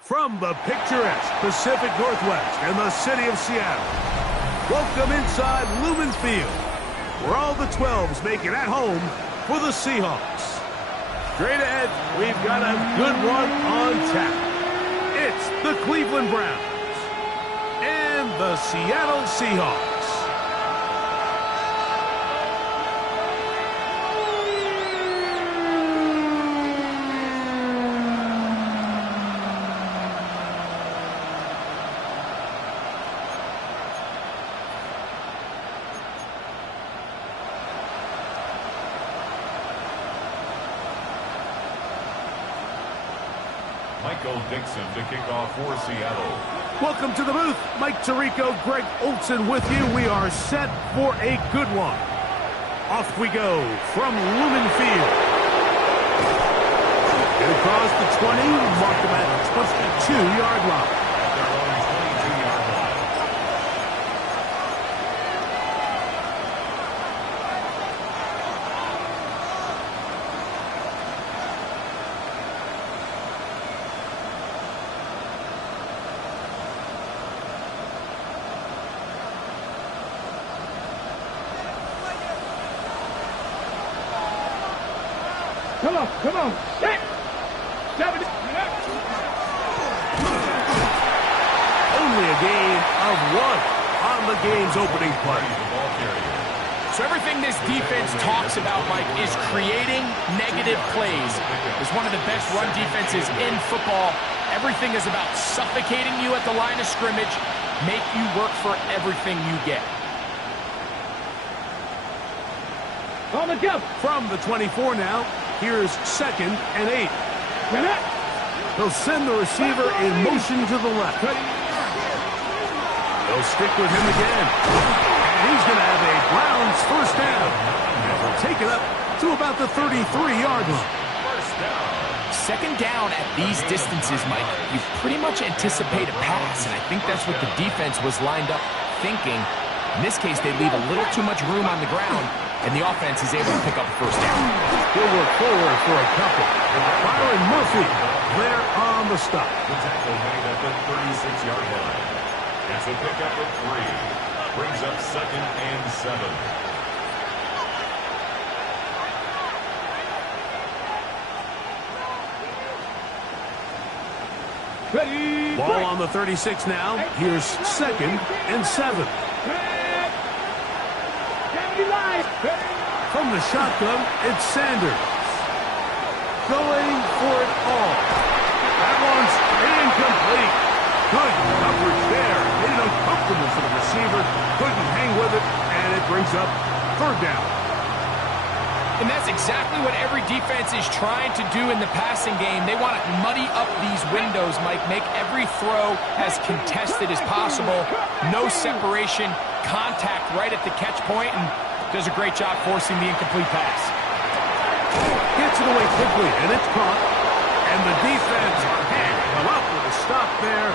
From the picturesque Pacific Northwest and the city of Seattle, welcome inside Lumen Field, where all the 12s make it at home for the Seahawks. Straight ahead, we've got a good one on tap. It's the Cleveland Browns and the Seattle Seahawks. Dixon to kick off for Seattle. Welcome to the booth. Mike Tirico, Greg Olson with you. We are set for a good one. Off we go from Lumen Field. Get across the 20, mark them at the 22-yard line. Their own 22-yard line. Come on, 6, 7. Only a gain of 1 on the game's opening play. So everything this defense talks about, Mike, is creating negative plays. It's one of the best run defenses in football. Everything is about suffocating you at the line of scrimmage, make you work for everything you get. On the jump. From the 24 now, here's 2nd and 8. He'll send the receiver in motion to the left. They'll stick with him again. And he's going to have a Browns first down. And they'll take it up to about the 33-yard line. Second down at these distances, Mike, you pretty much anticipate a pass, and I think that's what the defense was lined up thinking. In this case, they leave a little too much room on the ground, and the offense is able to pick up a first down. He'll work forward for a couple. Byron Murphy there on the stop. The tackle made at the 36-yard line. It's a pickup of 3. Brings up 2nd and 7. Ready. Ball on the 36 now. Here's 2nd and 7. From the shotgun, it's Sanders. Going for it all. That one's incomplete. Good coverage there. Made it uncomfortable for the receiver. Couldn't hang with it, and it brings up 3rd down. And that's exactly what every defense is trying to do in the passing game. They want to muddy up these windows, Mike. Make every throw as contested as possible. No separation, contact right at the catch point, and does a great job forcing the incomplete pass. Gets it away quickly, and it's caught. And the defense can't come up with a stop there.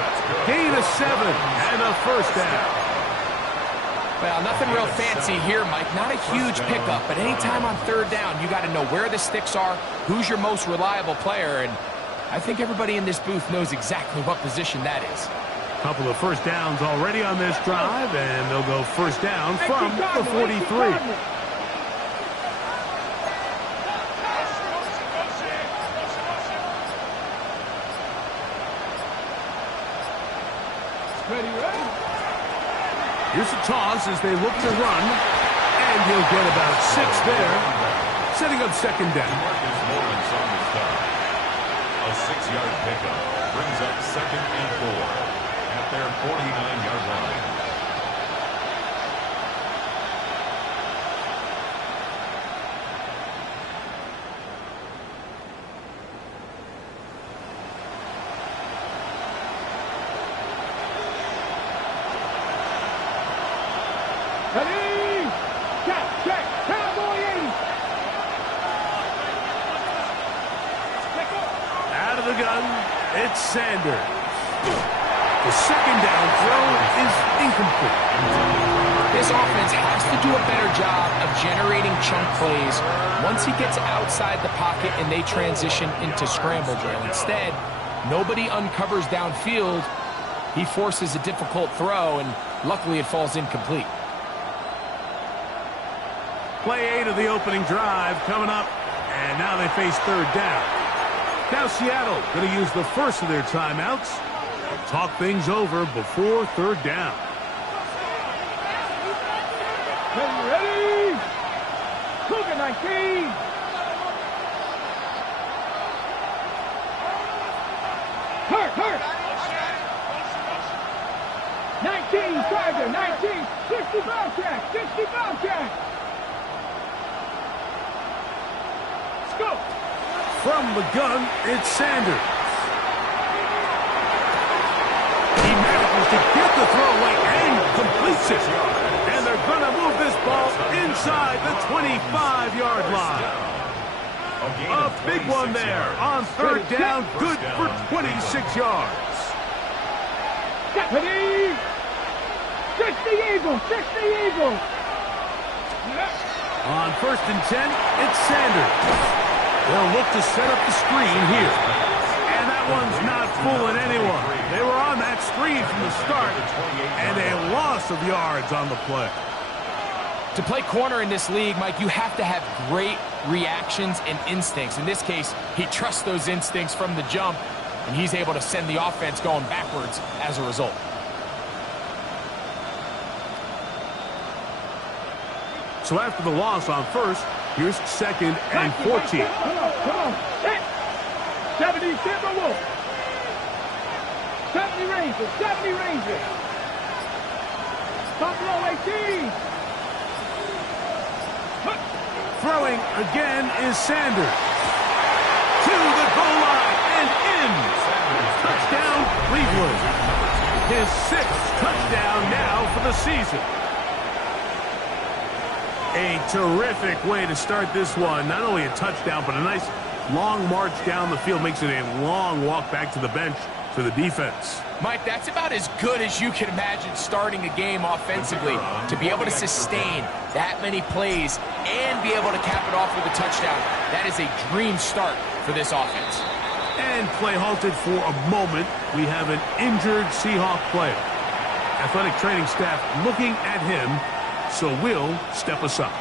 Gain of 7 and a first down. Well, nothing real fancy here, Mike. Not a huge pickup, but anytime on 3rd down, you got to know where the sticks are, who's your most reliable player, and I think everybody in this booth knows exactly what position that is. Couple of first downs already on this drive, and they'll go first down from the 43. Ready, ready. Here's a toss as they look to run. And he'll get about 6 there. Setting up second down. Marcus Lawrence on the stop. A 6-yard pickup brings up 2nd and 4 at their 49-yard line. Ready. Check. Cowboy 80. Out of the gun, it's Sanders. The second down throw is incomplete. This offense has to do a better job of generating chunk plays once he gets outside the pocket and they transition into scramble drill. Instead, nobody uncovers downfield. He forces a difficult throw, and luckily it falls incomplete. Play 8 of the opening drive coming up, and now they face third down. Now Seattle going to use the first of their timeouts and talk things over before third down. Ready. Cougar 19. Hurt. 19, Tiger, 19. 60 foul track. Go. From the gun, it's Sanders. He manages to get the throw away and completes it. And they're going to move this ball inside the 25-yard line. A big one there on third down, good for 26 yards. Ready. 60 Eagles. On 1st and 10, it's Sanders. They'll look to set up the screen here. And that one's not fooling anyone. They were on that screen from the start, and a loss of yards on the play. To play corner in this league, Mike, you have to have great reactions and instincts. In this case, he trusts those instincts from the jump, and he's able to send the offense going backwards as a result. So after the loss on first, here's 2nd and 14. Come on. 70 Timberwolves. 70 Rangers. Buffalo 18. Throwing again is Sanders. To the goal line and in. Touchdown, Cleveland. His 6th touchdown now for the season. A terrific way to start this one. Not only a touchdown, but a nice long march down the field. Makes it a long walk back to the bench for the defense. Mike, that's about as good as you can imagine starting a game offensively. To be able to sustain that many plays and be able to cap it off with a touchdown, that is a dream start for this offense. And play halted for a moment. We have an injured Seahawk player. Athletic training staff looking at him, so we'll step aside.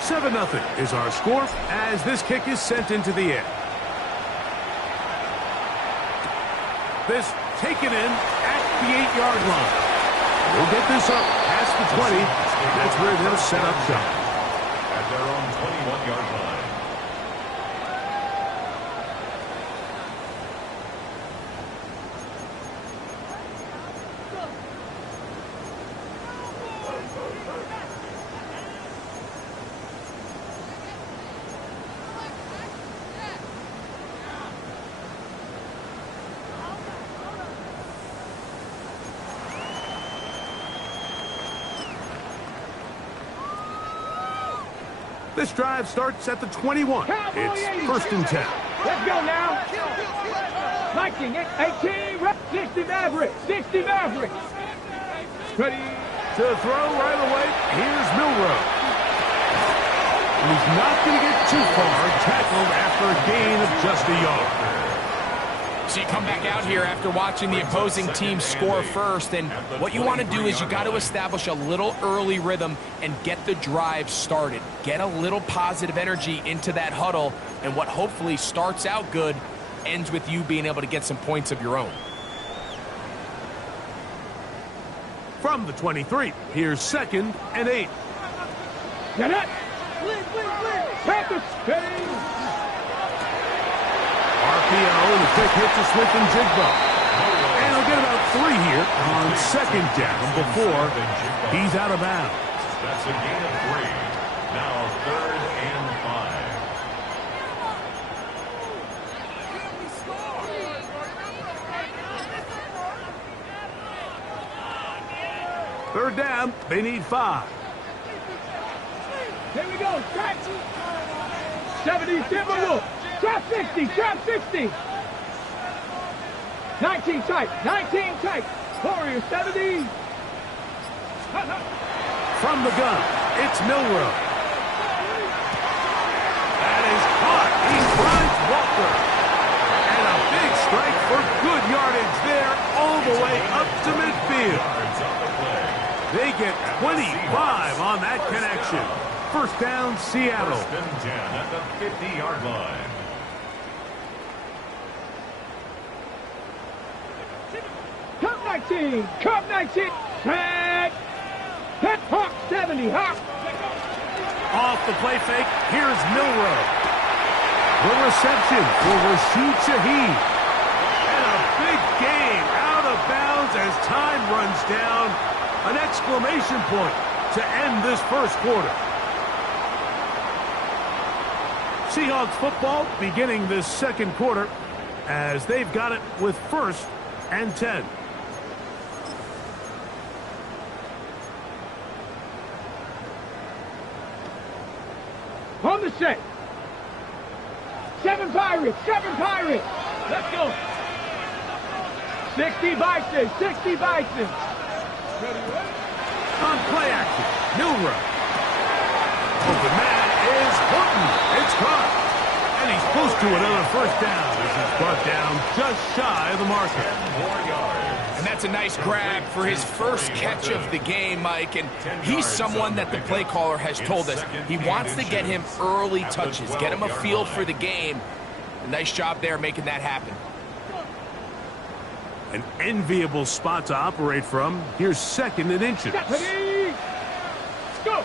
"7-0 is our score as this kick is sent into the air. This taken in at the 8-yard line. We'll get this up past the 20. That's where they'll set up shop. At their own 21-yard line. This drive starts at the 21. It's 1st and 10. Let's go now. 19, 18, 60 Mavericks. Ready. To throw right away, here's Milrow. He's not going to get too far, tackled after a gain of just a yard. So you come back out here after watching the opposing team score first, and what you want to do is you got to establish a little early rhythm and get the drive started. Get a little positive energy into that huddle, and what hopefully starts out good ends with you being able to get some points of your own. From the 23, here's 2nd and 8. Get it! Panthers, steady! RPO and a quick hit to Smith and Jigba. And he'll get about 3 here on 2nd down before he's out of bounds. That's a gain of 3. Now 3rd and 5. Third down, they need 5. Here we go, stretch! 70, Timberwolves! Trap 60, trap 60! 19 tight, Warriors 70! From the gun, it's Milrow. That is caught. He finds Walker. And a big strike for good yardage there all the way up to midfield. They get 25 on that connection. First down, Seattle. 1st and 10 at the 50-yard line. Cup 19, tag! Hit Hawk 70, Hawk! Off the play fake, here's Milrow. The reception for Rashid Shaheed. And a big gain out of bounds as time runs down. An exclamation point to end this first quarter. Seahawks football beginning this second quarter as they've got it with 1st and 10. On the set. 7 Pirates. Let's go. 60 Bison. On play action, Milrow. Open man is Horton. It's caught. And he's close to another first down as he's brought down just shy of the marker. 10 more yards. And that's a nice grab for his first catch of the game, Mike. And he's someone that the play caller has told us he wants to get him early touches, get him a feel for the game. A nice job there making that happen. An enviable spot to operate from. Here's 2nd and inches. Let's go.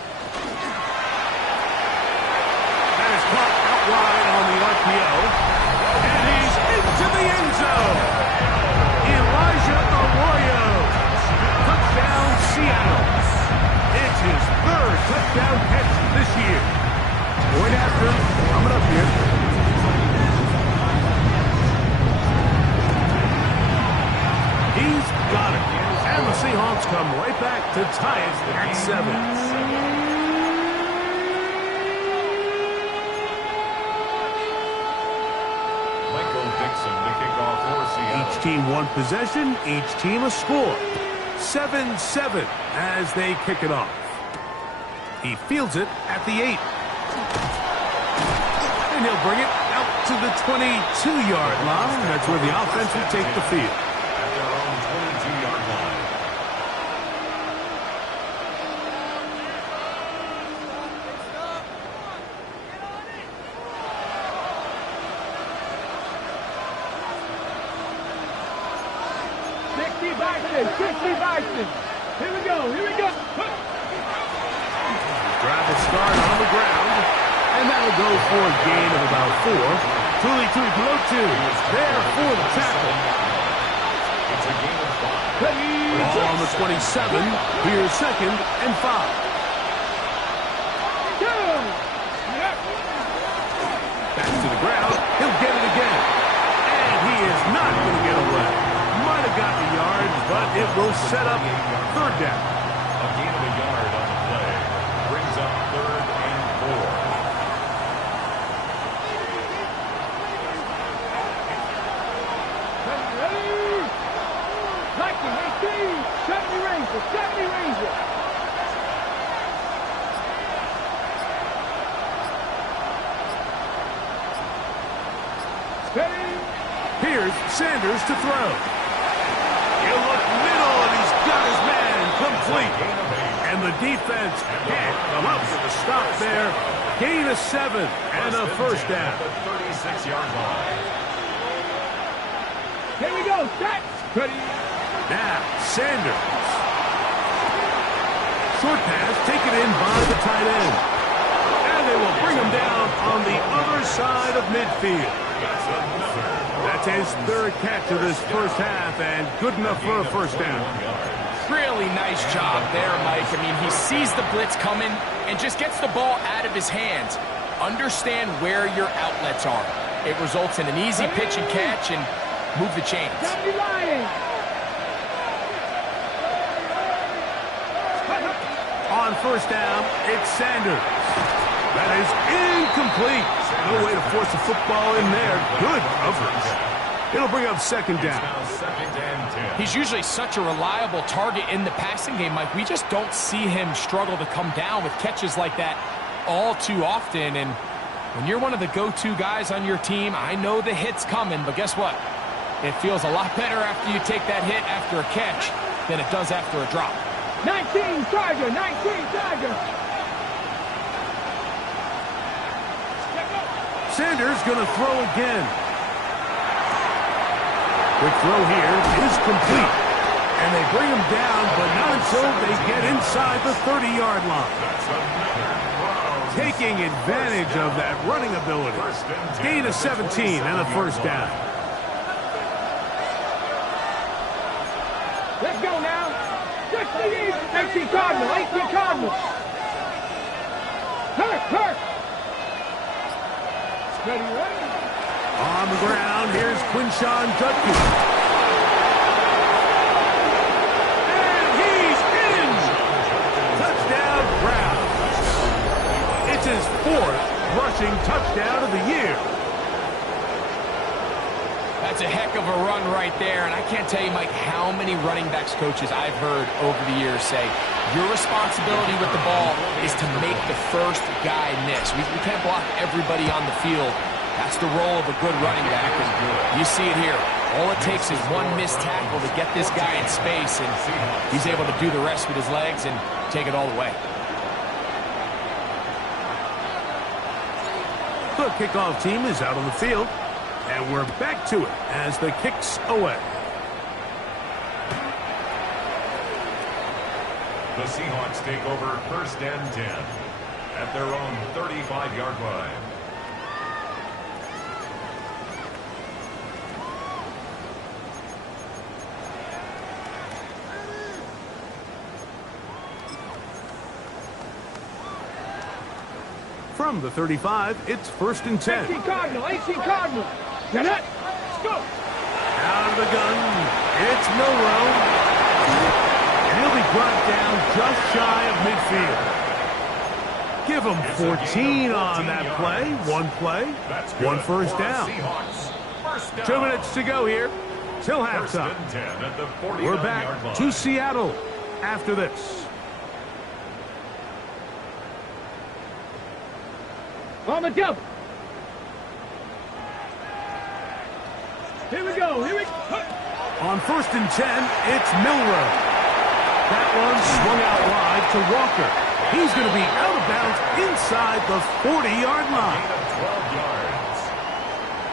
That is caught out wide on the RPO. And he's into the end zone. Elijah Arroyo. Touchdown, Seattle. It's his 3rd touchdown catch this year. Point after, coming up here. He's got it. And the Seahawks come right back to tie it at 7. Michael Dixon to kick off for Seattle. Each team 1 possession, each team a score. 7-7 as they kick it off. He fields it at the 8. And he'll bring it out to the 22-yard line. That's where the offense will take the field. At their own 22-yard line. Bison. Here we go. Drive will start on the ground. And that'll go for a gain of about 4. Tuli Tuipulotu is there for the tackle. It's a gain of 5. Ball on the 27. Here's 2nd and 5. Back to the ground. He'll get it again. And he is not going to get away. Might have gotten the yards, but it will set up 3rd down. A gain of a yard on the play. Brings up 3rd and 4. Lightning 18, 70 Rangers. Here's Sanders to throw. He'll look middle, and he's got his man complete. And the defense can't come up with a stop there. Gain of 7 and a first down. 36-yard line. Here we go. Set. Ready. Now, Sanders. Short pass taken in by the tight end. And they will bring him down on the other side of midfield. That's his third catch of this first half, and good enough for a first down. Really nice job there, Mike. I mean, he sees the blitz coming and just gets the ball out of his hands. Understand where your outlets are. It results in an easy pitch and catch and move the chains. On first down, it's Sanders. That is incomplete. No way to force the football in there. Good coverage. It'll bring up second down. He's usually such a reliable target in the passing game, Mike. We just don't see him struggle to come down with catches like that all too often. And when you're one of the go-to guys on your team, I know the hit's coming, but guess what? It feels a lot better after you take that hit after a catch than it does after a drop. 19 Charger, 19 Charger. Sanders going to throw again. The throw here is complete. And they bring him down, but not until they get inside the 30-yard line. Taking advantage of that running ability. Gain of 17 and a first down. Let's go now. 18 Cardinal, 18 Cardinal. Hurt. Ready. On the ground, here's Quinshawn Judkins. And he's in! Touchdown, Browns. It's his 4th rushing touchdown of the year. That's a heck of a run right there, and I can't tell you, Mike, how many running backs coaches I've heard over the years say, your responsibility with the ball is to make the first guy miss. We can't block everybody on the field. That's the role of a good running back, and you see it here. All it takes is one missed tackle to get this guy in space, and he's able to do the rest with his legs and take it all the way. The kickoff team is out on the field, and we're back to it as the kick's away. The Seahawks take over first and 10 at their own 35-yard line. From the 35, it's first and 10. 18 Cardinal, 18 Cardinal. Get it. Let's go. Out of the gun, it's Milroe. And he'll be brought down just shy of midfield. Give him 14 on that play. One play, one first down. 2 minutes to go here till halftime. We're back to Seattle after this. On the double. Here we go. On first and 10, it's Milroe. That one swung out wide to Walker. He's going to be out of bounds inside the 40-yard line.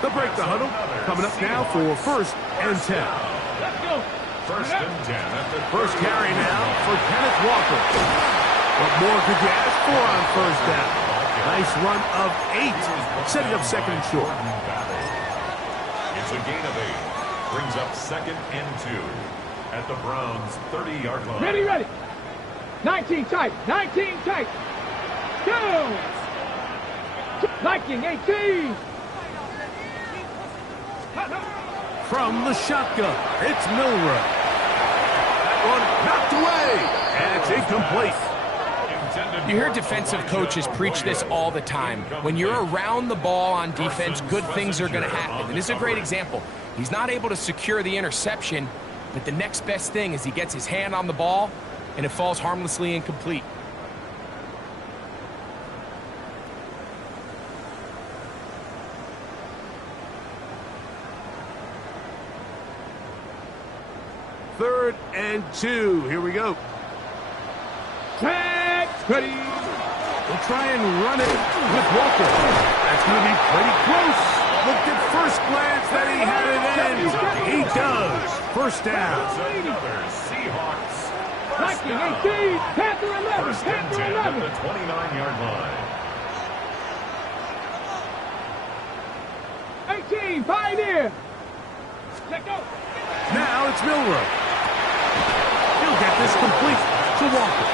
They'll break the huddle. Coming up now for first and 10. Let's go. First and 10 at the First carry now for Kenneth Walker. What more could you ask for on first down? Nice run of 8, setting up second and short. It's a gain of 8. Brings up second and 2 at the Browns' 30-yard line. Ready. 19 tight. Go. Viking 18. From the shotgun, it's Milroe. That one knocked away, and it's incomplete. You hear defensive coaches preach this all the time. When you're around the ball on defense, good things are going to happen. And this is a great example. He's not able to secure the interception, but the next best thing is he gets his hand on the ball, and it falls harmlessly incomplete. and 2. Here we go. Tag, ready. We'll try and run it with Walker. That's going to be pretty close. Looked at first glance that he had it in. He does. First down. Another Seahawks. First 19, down. 18, Panther 11, First and Panther 10 at 11. the 29-yard line. 18, Pioneer. Let go. Now it's Milroe. He'll get this complete to Walker.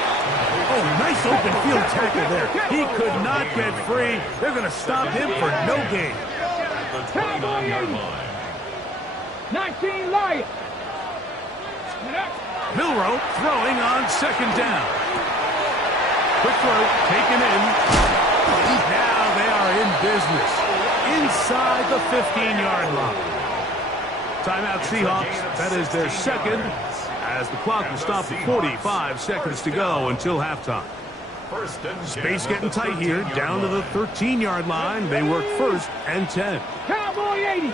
Oh, nice open field tackle there. He could not get free. They're going to stop him for no gain. At the 29-yard line. 19, Lion. Milroe throwing on second down. Quick throw, taken in. Now they are in business. Inside the 15-yard line. Timeout Seahawks. That is their second, as the clock will stop at 45 seconds to go until halftime. First and 10 Space at getting the tight here, 13-yard down to the line. 13-yard line. They work first and 10. Cowboy 80.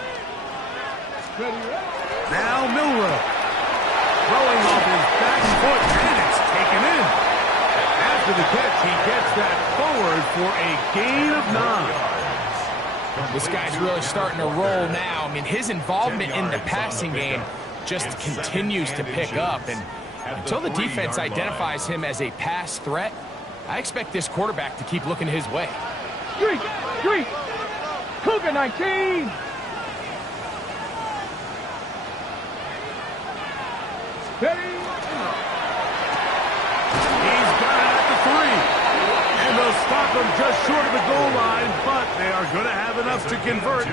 Now Milroe. Throwing off his back foot, and it's taken in. After the catch, he gets that forward for a gain of 9. This guy's really starting to roll now. I mean, his involvement in the passing game just continues to pick up. And until the defense identifies him as a pass threat, I expect this quarterback to keep looking his way. Street. Cougar 19. Ready. He's got it at the 3. And they'll stop him just short of the goal line, but they are going to have enough to convert.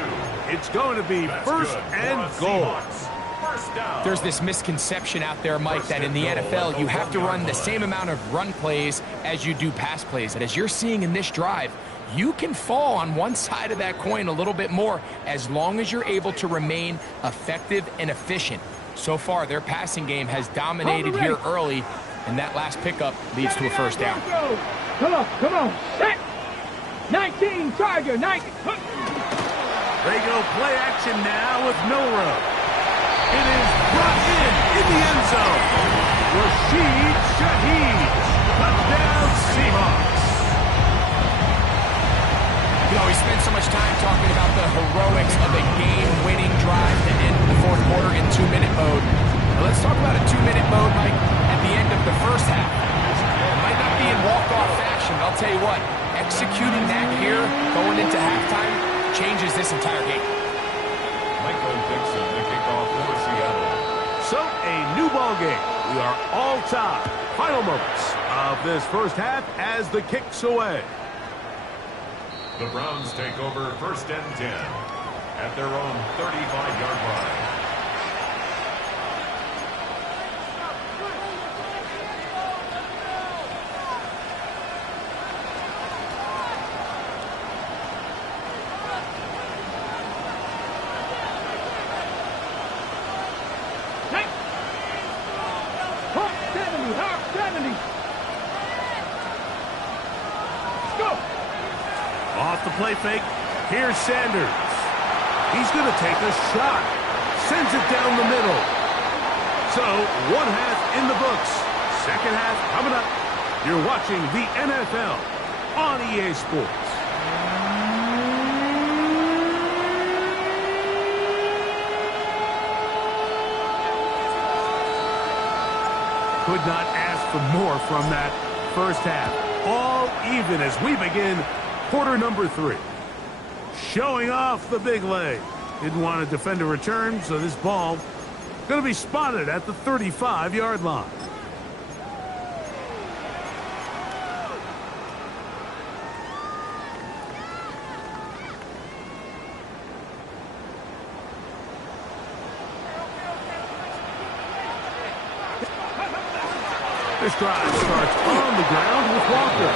It's going to be first and goal. First down. There's this misconception out there, Mike, that in the NFL you have to run the same amount of run plays as you do pass plays. And as you're seeing in this drive, you can fall on one side of that coin a little bit more as long as you're able to remain effective and efficient. So far, their passing game has dominated here early, and that last pickup leads to a first down. Come on. Set. 19, Tiger, 19. They go play action now with Milroe. It is brought in the end zone. Rashid Shaheed. Touchdown Seahawks. You know, we spent so much time talking about the heroics of a game-winning drive to end the fourth quarter in 2-minute mode. Now let's talk about a 2-minute mode, Mike, at the end of the first half. It might not be in walk-off fashion, but I'll tell you what, executing that here going into halftime changes this entire game. Michael Dixon, the kickoff for Seattle. So, a new ball game. We are all tied. Final moments of this first half as the kick's away. The Browns take over first and 10 at their own 35-yard line. Hawk 70. Let's go. Off the play fake, here's Sanders. He's going to take a shot. Sends it down the middle. So, one half in the books. Second half coming up. You're watching the NFL on EA Sports. Could not ask for more from that first half. All even as we begin quarter number 3. Showing off the big leg. Didn't want to defend a return, so this ball going to be spotted at the 35-yard line. This drive starts on the ground with Walker.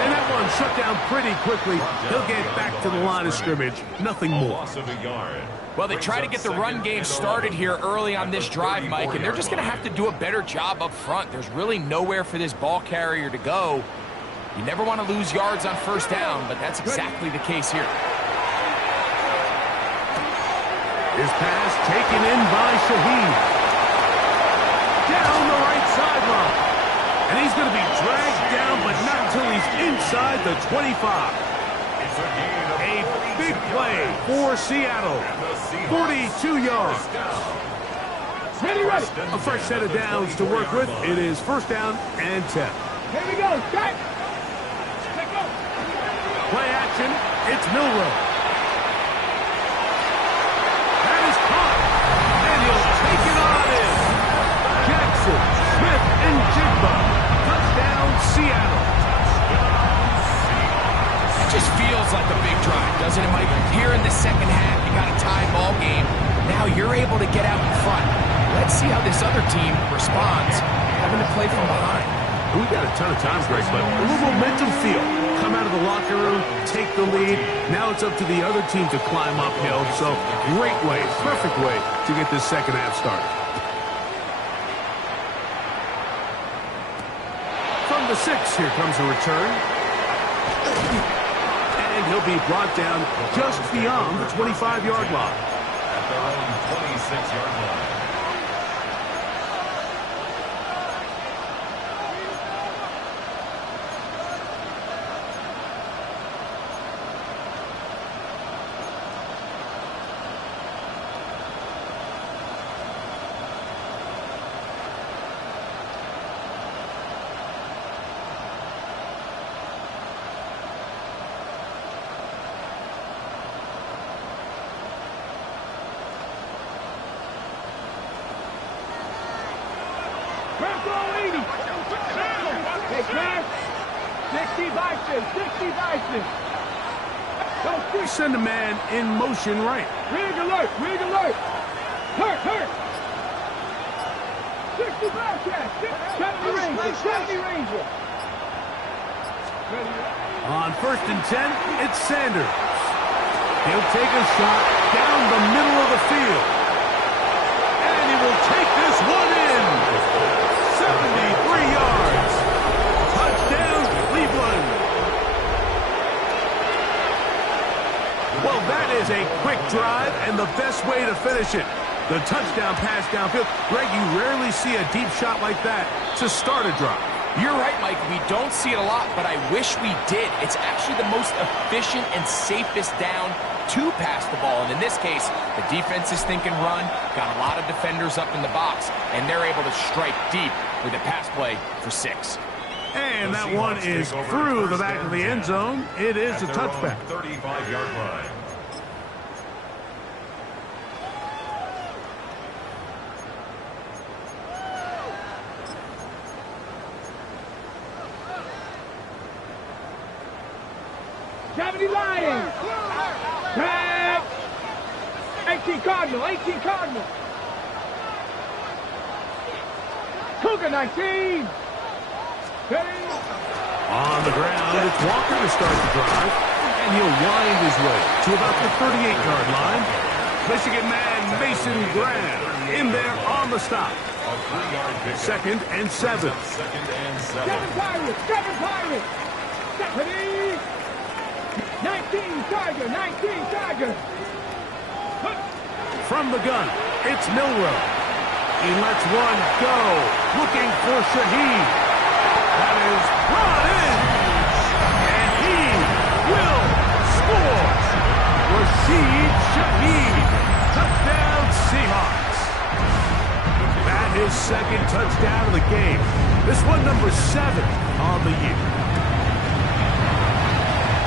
And that one shut down pretty quickly. He'll get back to the line of scrimmage. Nothing more. Loss of a yard. Well, they try to get the run game started here early on this drive, Mike, and they're just going to have to do a better job up front. There's really nowhere for this ball carrier to go. You never want to lose yards on first down, but that's exactly the case here. His pass taken in by Shaheed. down the right sideline. And he's going to be dragged down, but not until he's inside the 25. A big play for Seattle. 42 yards. Ready, ready. A fresh set of downs to work with. It is first down and 10. Here we go. Start. Play action. It's Milroe. That is caught. And he'll take it on in. Jackson, Smith, and Jigba. Touchdown, Seattle. It just feels like a big drive, doesn't it, Mike? Here in the second half, you got a tie ball game. Now you're able to get out in front. Let's see how this other team responds, having to play from behind. We got a ton of time, Greg, but a little momentum feel. Come out of the locker room, take the lead. Now it's up to the other team to climb uphill. So great way, perfect way to get this second half started. From the 6, here comes a return. And he'll be brought down just beyond the 25-yard line. At their own 26-yard line. Hey, Clark. 60 Bison. 60 Bison. We send a man in motion right. Rig alert. Rig alert. Hurt. 60 Bison. 70 Ranger. 70 Ranger. On first and 10, it's Sanders. He'll take a shot down the middle of the field. And he will take this one in. 73 yards. Touchdown, Cleveland. Well, that is a quick drive and the best way to finish it. The touchdown pass downfield. Greg, you rarely see a deep shot like that to start a drive. You're right, Mike. We don't see it a lot, but I wish we did. It's actually the most efficient and safest down to pass the ball. And in this case, the defense is thinking run, got a lot of defenders up in the box, and they're able to strike deep with a pass play for 6. And that one is through the back of the end zone. It is a touchback. 35-yard line. Lions. Back. 18 Cardinal. 18 Cardinal. Cougar 19. On the ground, it's Walker to start the drive. And he'll wind his way to about the 38-yard line. Michigan man Mason Graham in there on the stop. Second and 7. 7 Pirates. 7 Pirates. Stephanie. 19 Tiger. 19 Tiger. From the gun, it's Milroe. He lets one go. Looking for Shaheed. That is brought in. And he will score. Rashid Shaheed. Touchdown, Seahawks. That is second touchdown of the game. This one number 7 on the year.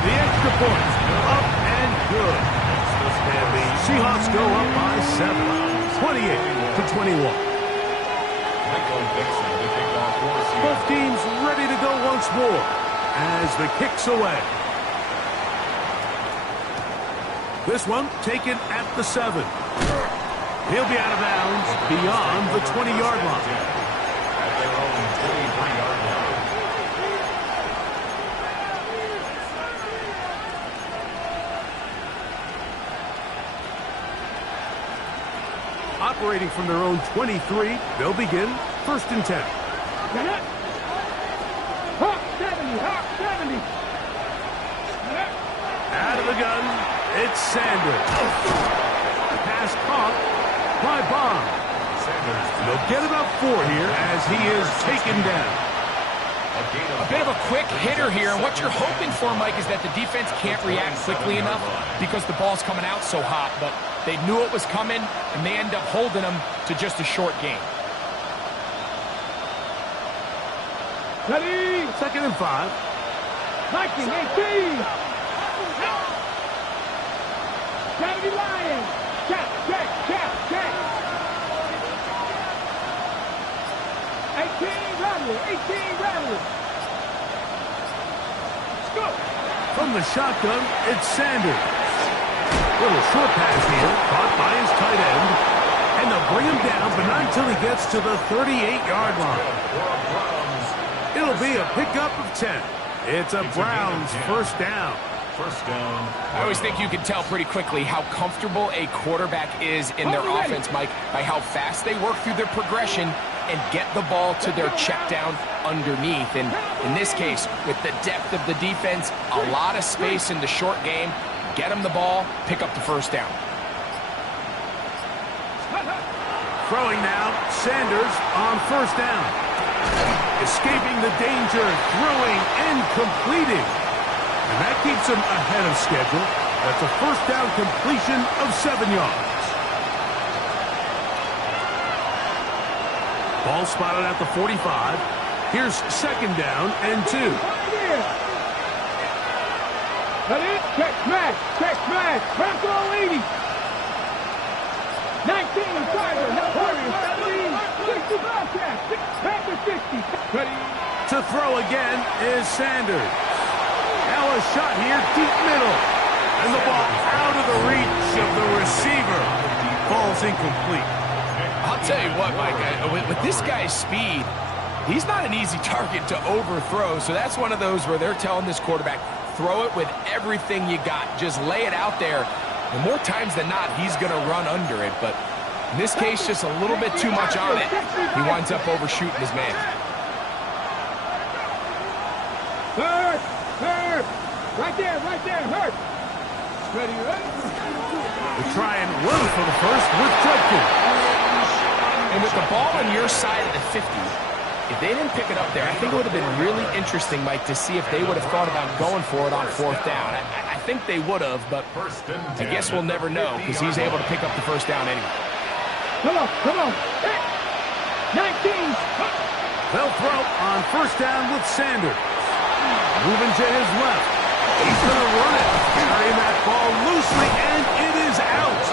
The extra point, up and good. And the Seahawks go up by 7, 28-21. Both teams ready to go once more as the kick's away. This one taken at the 7. He'll be out of bounds beyond the 20-yard line. At their own 23-yard line. Operating from their own 23, they'll begin first and 10. Hawk 70. Hawk 70. Out of the gun, it's Sanders. Pass caught by Bond. They'll get about 4 here as he is taken down. A bit of a quick hitter here, and what you're hoping for, Mike, is that the defense can't react quickly enough because the ball's coming out so hot, but they knew it was coming, and they end up holding them to just a short game. Ready? 2nd and 5. 19, 18. 70 Lions. Check. 18 Rattler. Let's go. From the shotgun, it's Sanders. Little short pass here, caught by his tight end. And they'll bring him down, but not until he gets to the 38-yard line. It'll be a pickup of 10. It's a Browns first down. I always think you can tell pretty quickly how comfortable a quarterback is in their offense, Mike, by how fast they work through their progression and get the ball to their check down underneath. And in this case, with the depth of the defense, a lot of space in the short game, get them the ball, pick up the first down. Throwing now, Sanders on first down. Escaping the danger, throwing and completing. And that keeps him ahead of schedule. That's a first down completion of 7 yards. Ball spotted at the 45. Here's 2nd down and 2. Check smash. Bronco 80. 19 Tiger. Warriors 17. 60 Bobcats. Panther 60. Ready? To throw again is Sanders. Now a shot here, deep middle. And the ball out of the reach of the receiver. Ball's incomplete. I'll tell you what, Mike, with this guy's speed, he's not an easy target to overthrow. So that's one of those where they're telling this quarterback, throw it with everything you got. Just lay it out there. And more times than not, he's going to run under it. But in this case, just a little bit too much on it. He winds up overshooting his man. Hurt. Right there, Hurt. Ready. They try and run for the first with Judkins. And with the ball on your side of the 50, if they didn't pick it up there, I think it would have been really interesting, Mike, to see if they would have thought about going for it on 4th down. I think they would have, but I guess we'll never know because he's able to pick up the first down anyway. Come on. 19. They'll throw on first down with Sanders. Moving to his left. He's going to run it. Carrying that ball loosely, and it is out.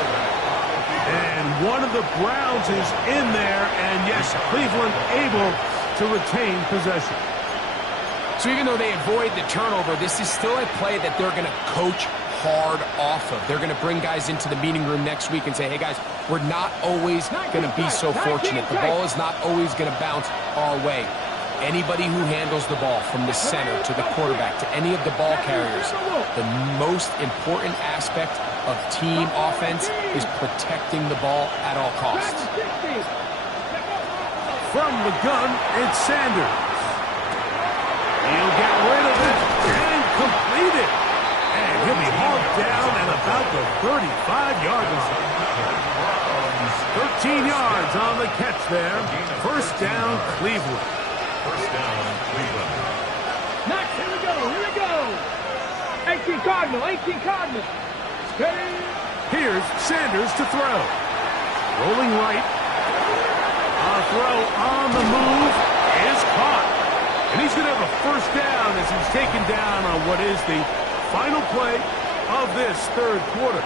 And one of the Browns is in there, and yes, Cleveland able to retain possession. So even though they avoid the turnover, this is still a play that they're going to coach hard off of. They're going to bring guys into the meeting room next week and say, hey, guys, we're not always going to be so fortunate. The ball is not always going to bounce our way. Anybody who handles the ball from the center to the quarterback to any of the ball carriers, the most important aspect of team offense is protecting the ball at all costs. From the gun, it's Sanders. He'll get rid of it and complete it. And he'll be hauled down at about the 35-yard line. 13 yards on the catch there. First down, Cleveland. First down, Cleveland. Next, here we go. 18 Cardinal. Here's Sanders to throw. Rolling right. A throw on the move is caught. And he's going to have a first down as he's taken down on what is the final play of this 3rd quarter.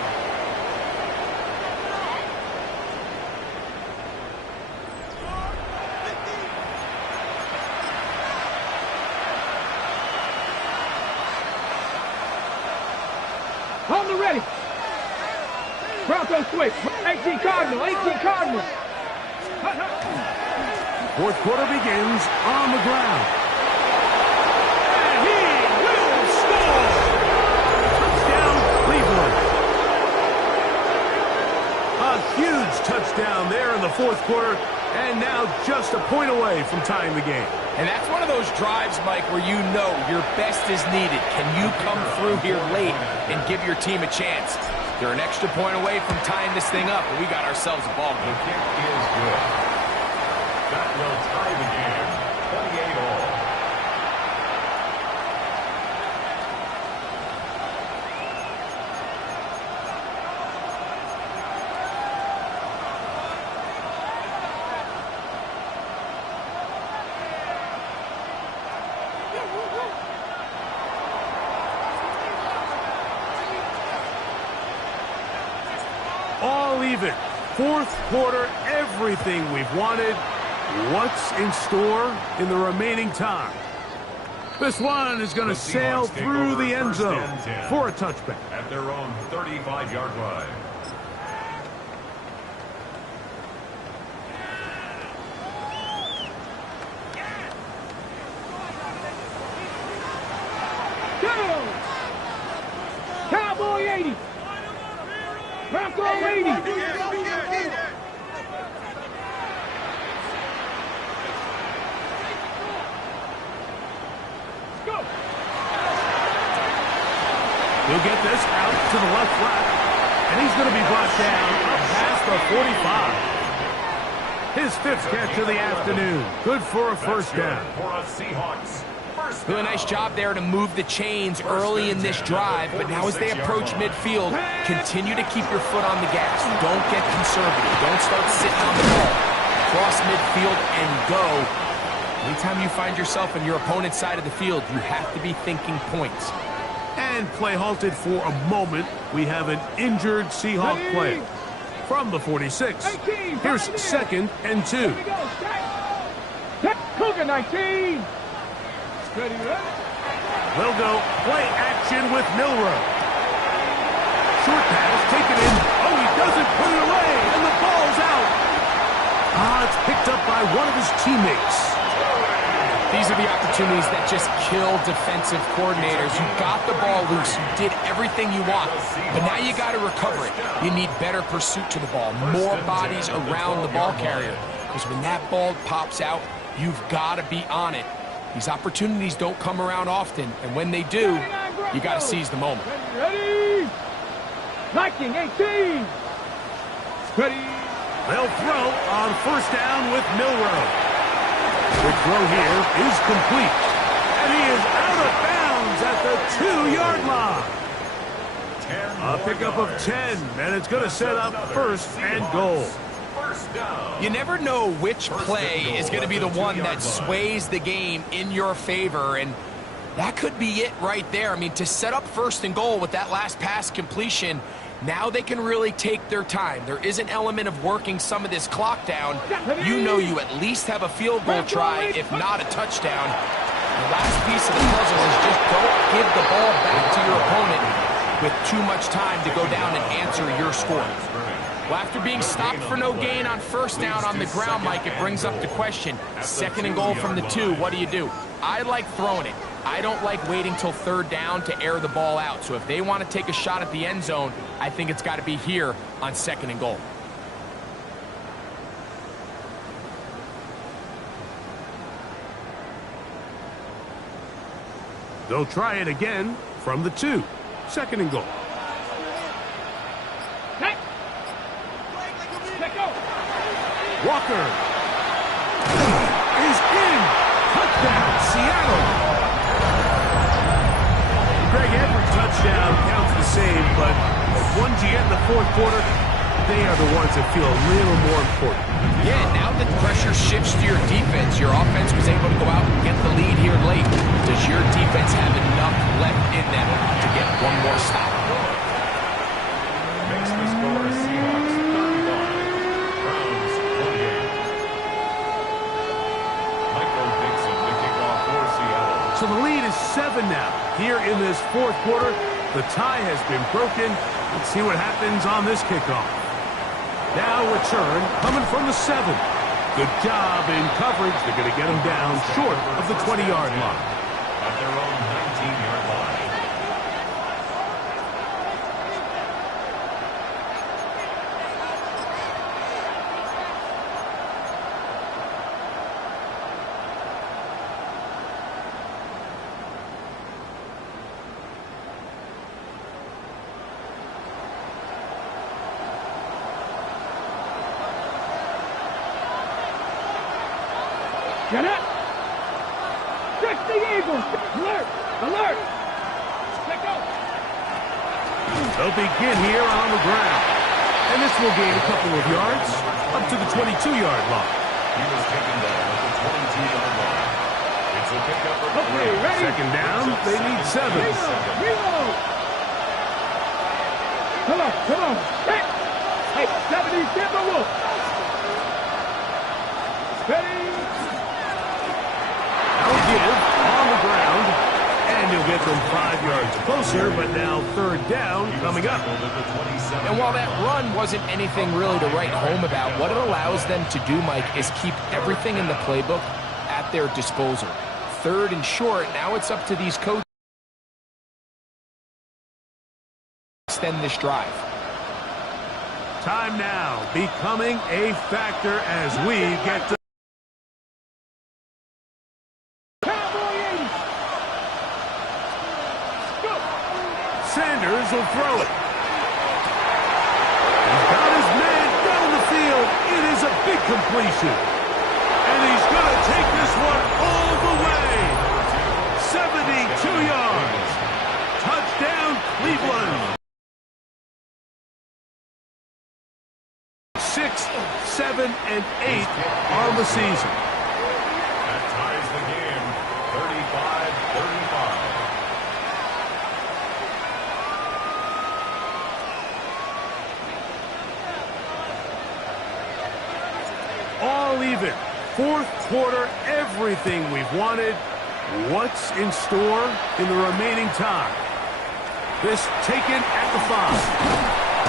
Hold it ready. Bronco switch. 18 Cardinal. 4th quarter begins on the ground. And he will score! Touchdown, Cleveland. A huge touchdown there in the 4th quarter, and now just a point away from tying the game. And that's one of those drives, Mike, where you know your best is needed. Can you come through here late and give your team a chance? They're an extra point away from tying this thing up, and we got ourselves a ball The game. kick is good. That will tie the game. 28 all. All even. Fourth quarter, everything we've wanted. What's in store in the remaining time? This one is going to sail through the end zone for a touchback. At their own 35-yard line. Cowboy 80. Bronco 80. Go. He'll get this out to the left flat, and he's going to be brought down past the 45. His fifth catch of the afternoon. Good for a first down. For a Seahawks. First Doing a down. nice job there to move the chains early in this drive, but now as they approach midfield, continue to keep your foot on the gas. Don't get conservative. Don't start sitting on the ball. Cross midfield and go. Anytime you find yourself on your opponent's side of the field, you have to be thinking points. And play halted for a moment. We have an injured Seahawk player from the 46. Here's second and 2. Here we go. Cougar 19. Ready, ready. They'll go play action with Milrow. Short pass taken in. Oh, he doesn't put it away, and the ball's out. It's picked up by one of his teammates. These are the opportunities that just kill defensive coordinators. You got the ball loose. You did everything you want. But now you got to recover it. You need better pursuit to the ball. More bodies around the ball carrier. Because when that ball pops out, you've got to be on it. These opportunities don't come around often. And when they do, you got to seize the moment. Ready. Viking 18. Ready. They'll throw on first down with Milrow. The throw here is complete. And he is out of bounds at the 2-yard line. A pickup of 10, and it's going to set up first and goal. First down. You never know which play is going to be the one that sways the game in your favor, and that could be it right there. I mean, to set up first and goal with that last pass completion, now they can really take their time. There is an element of working some of this clock down. You know you at least have a field goal try, if not a touchdown. The last piece of the puzzle is just don't give the ball back to your opponent with too much time to go down and answer your score. Well, after being stopped for no gain on first down on the ground, Mike, it brings up the question. Second and goal from the 2, what do? I like throwing it. I don't like waiting till third down to air the ball out. So if they want to take a shot at the end zone, I think it's got to be here on second and goal. They'll try it again from the 2. Second and goal. Hey. Let go. Walker is in. Touchdown, Seattle. Greg Edwards' touchdown counts the same, but the ones you get in the fourth quarter, they are the ones that feel a little more important. Yeah, now that pressure shifts to your defense, your offense was able to go out and get the lead here late. Does your defense have enough left in them to get one more stop? Makes the score Seahawks 35, Browns 28. Michael Dixon to kick off for Seattle. So the lead is 7 now. Here in this fourth quarter, the tie has been broken. Let's see what happens on this kickoff. Now return coming from the 7. Good job in coverage. They're going to get him down short of the 20-yard line. At their own 19-yard line. 60 Eagles. Alert. Alert. Let go. They'll begin here on the ground. And this will gain a couple of yards up to the 22-yard line. He was taken down at the 22-yard line. It's a pickup of Okay, ready? Second down, they need 7. Reload. Come on, come on. Hey, 70 Timberwolves. Ready? They'll give on the ground. And he'll get them 5 yards closer, but now third down coming up. And while that run wasn't anything really to write home about, what it allows them to do, Mike, is keep everything in the playbook at their disposal. Third and short, now it's up to these coaches to extend this drive. Time now becoming a factor as we get to Sanders will throw it. He's got his man down the field. It is a big completion. And he's going to take this one all the way. 72 yards. Touchdown, Cleveland. 6, 7, and 8 on the season. That ties the game, 35-35. All even. Fourth quarter, everything we've wanted. What's in store in the remaining time? This taken at the 5.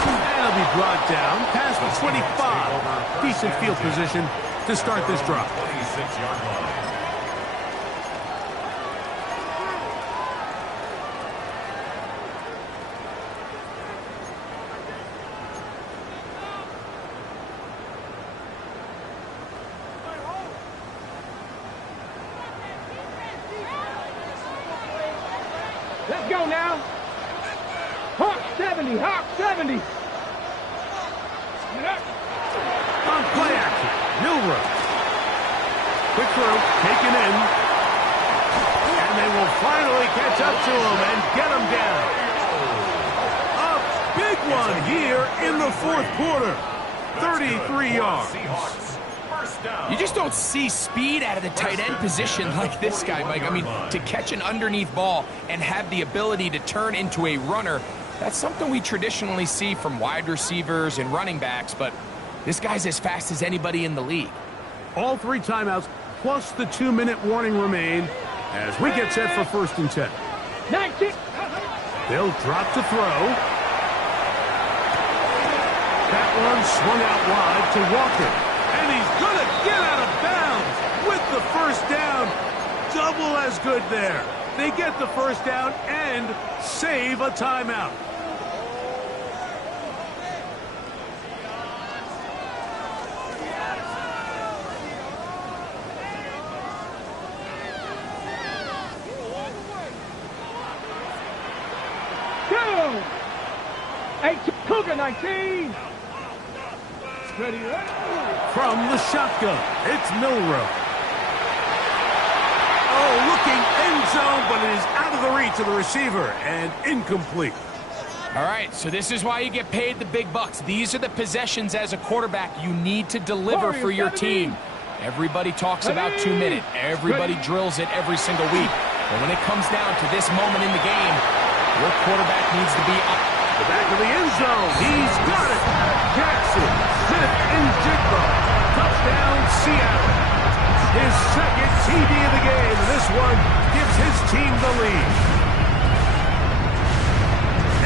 And it'll be brought down past the 25. Decent field position to start this drive. 26-yard line. Let's go now. Hawk 70, Hawk 70. On play action, Milrow. Quick throw, taken in. And they will finally catch up to him and get him down. A big one here in the fourth quarter. 33 yards. Seahawks, first down. You just don't see speed out of the tight end position like this guy, Mike. I mean, to catch an underneath ball and have the ability to turn into a runner, that's something we traditionally see from wide receivers and running backs, but this guy's as fast as anybody in the league. All 3 timeouts plus the 2-minute warning remain as we get set for 1st and 10. 19. They'll drop to throw. That one swung out wide to Walker. And he's going to get out of bounds with the first down. Double as good there. They get the first down and save a timeout. Go. 8 Cougar 19. Ready, ready. From the shotgun, it's Milrow. Oh, looking end zone, but it is out of the reach of the receiver and incomplete. All right, so this is why you get paid the big bucks. These are the possessions as a quarterback you need to deliver for your team. Everybody talks about 2 minutes. Everybody drills it every single week. But when it comes down to this moment in the game, your quarterback needs to be up. The back of the end zone. He's got it. Jackson, Smith, and Jigba. Touchdown, Seattle. His second TD of the game. And this one gives his team the lead.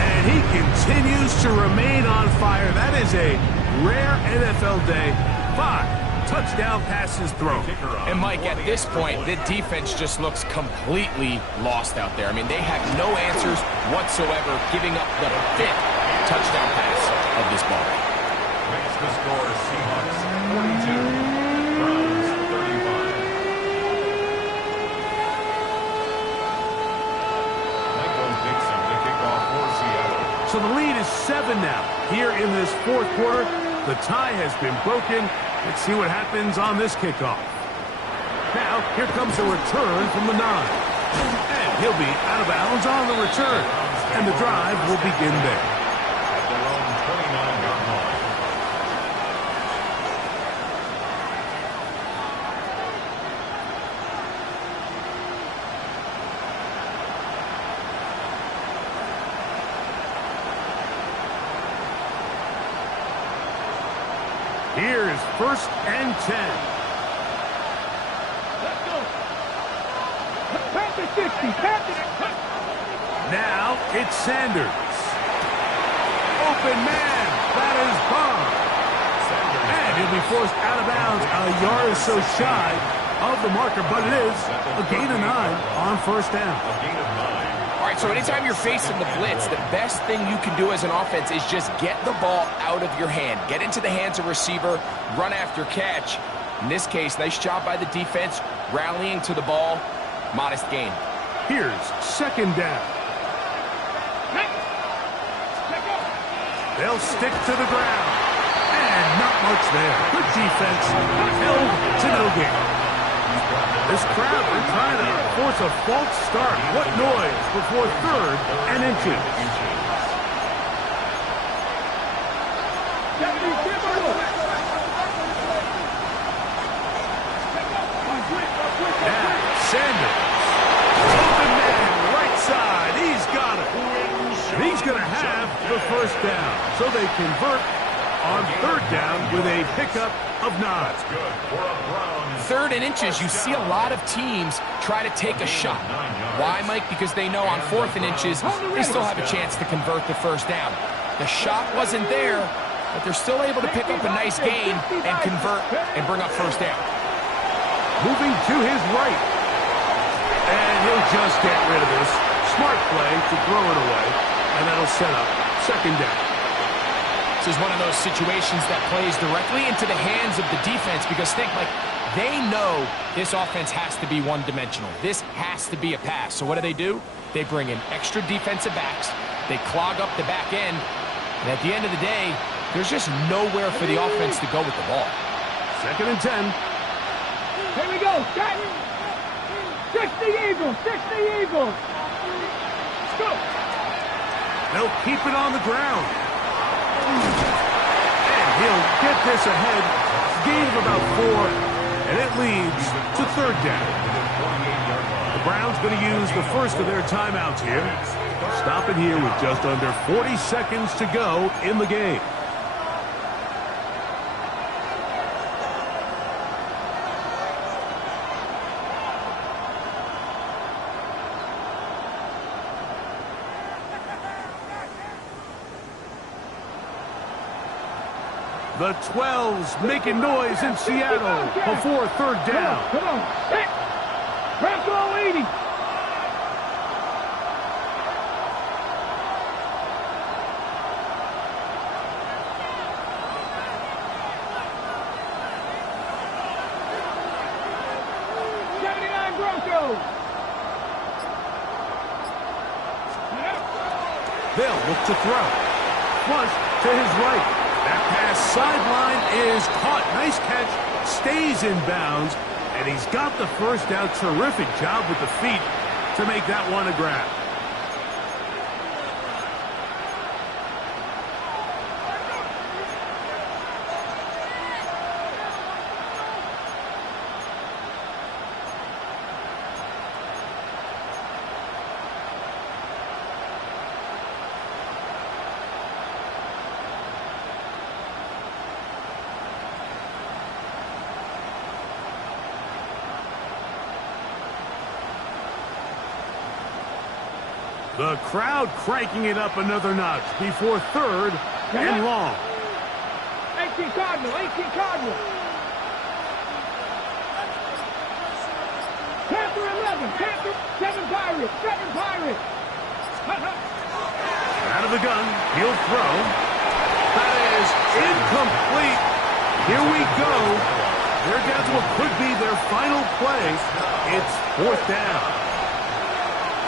And he continues to remain on fire. That is a rare NFL day. 5 touchdown passes thrown. And Mike, at this point, the defense just looks completely lost out there. I mean, they have no answers whatsoever, giving up the 5th touchdown pass of this ball. Makes the score Seahawks 42, Browns 35. Michael Dixon to kick off for Seattle. So the lead is 7 now. Here in this fourth quarter, the tie has been broken. Let's see what happens on this kickoff. Now Now, here comes a return from the 9. And he'll be out of bounds on the return. And the drive will begin there. At their own 29-yard line. Here's 1st and 10. Let's go. Panther 60. Panther. Now it's Sanders. Open man. That is Bond. And he'll be forced out of bounds a yard or so shy of the marker, but it is a gain of 9 on 1st down. A gain of 9. All right, so anytime you're facing the blitz, the best thing you can do as an offense is just get the ball out of your hand. Get into the hands of receiver, run after catch. In this case, nice job by the defense, rallying to the ball. Modest gain. Here's 2nd down. They'll stick to the ground. And not much there. Good defense. Held to no gain. This crowd are trying to force a false start. What noise before 3rd and inches. Now, Sanders. Open man, right side. He's got it. And he's going to have the 1st down. So they convert on 3rd down with a pickup of 9. Good for a Browns. 3rd and inches, you see a lot of teams try to take a shot. Why, Mike? Because they know on 4th and inches, they still have a chance to convert the 1st down. The shot wasn't there, but they're still able to pick up a nice gain and convert and bring up 1st down. Moving to his right. And he'll just get rid of this. Smart play to throw it away. And that'll set up 2nd down. This is one of those situations that plays directly into the hands of the defense because think, like, they know this offense has to be one-dimensional. This has to be a pass. So what do? They bring in extra defensive backs. They clog up the back end. And at the end of the day, there's just nowhere for the offense to go with the ball. 2nd and 10. Here we go. 60 Eagles. 60 Eagles. Let's go. They'll keep it on the ground. And he'll get this ahead. Gain of about 4. And it leads to 3rd down. The Browns going to use the first of their timeouts here. Stopping here with just under 40 seconds to go in the game. The 12s making noise in Seattle before 3rd down. Come on. Hit. Wrap all 80. Broncos. They'll look to throw. Flush to his right. That pass sideline is caught. Nice catch. Stays in bounds. And he's got the 1st down. Terrific job with the feet to make that one a grab. The crowd cranking it up another notch before 3rd and long. 18 Cardinal, 18 Cardinal. Panther 11, Panther 7 Pirates, 7 Pirates. Out of the gun, he'll throw. That is incomplete. Here we go. They're down to what could be their final play. It's 4th down.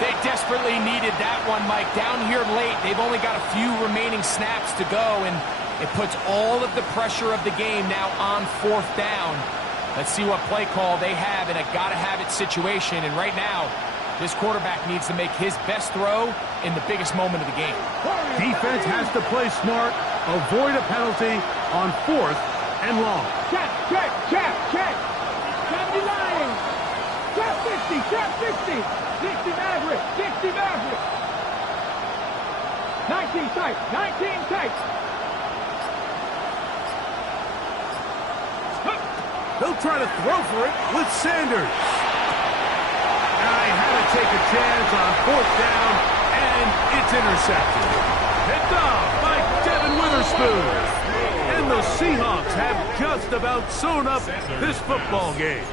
They desperately needed that one, Mike. Down here late, they've only got a few remaining snaps to go, and it puts all of the pressure of the game now on 4th down. Let's see what play call they have in a gotta-have-it situation. And right now, this quarterback needs to make his best throw in the biggest moment of the game. Defense has to play smart, avoid a penalty on 4th and long. Check. 70 Lions. Trap 60. 60 Maverick. 19 tight. They'll try to throw for it with Sanders. And I had to take a chance on 4th down, and it's intercepted. Picked off by Devin Witherspoon. And the Seahawks have just about sewn up this football game.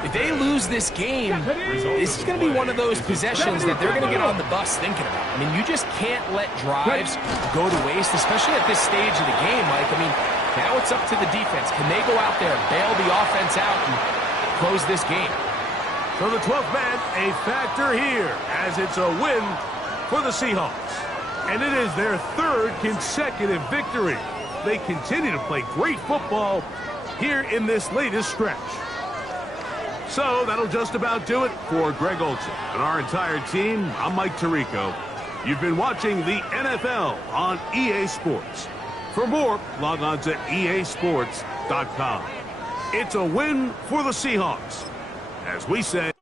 If they lose this game, this is going to be one of those possessions that they're going to get on the bus thinking about. I mean, you just can't let drives go to waste, especially at this stage of the game, Mike. I mean, now it's up to the defense. Can they go out there, bail the offense out, and close this game? So the 12th man, a factor here, as it's a win for the Seahawks. And it is their 3rd consecutive victory. They continue to play great football here in this latest stretch. So that'll just about do it for Greg Olson and our entire team. I'm Mike Tirico. You've been watching the NFL on EA Sports. For more, log on to easports.com. It's a win for the Seahawks, as we say.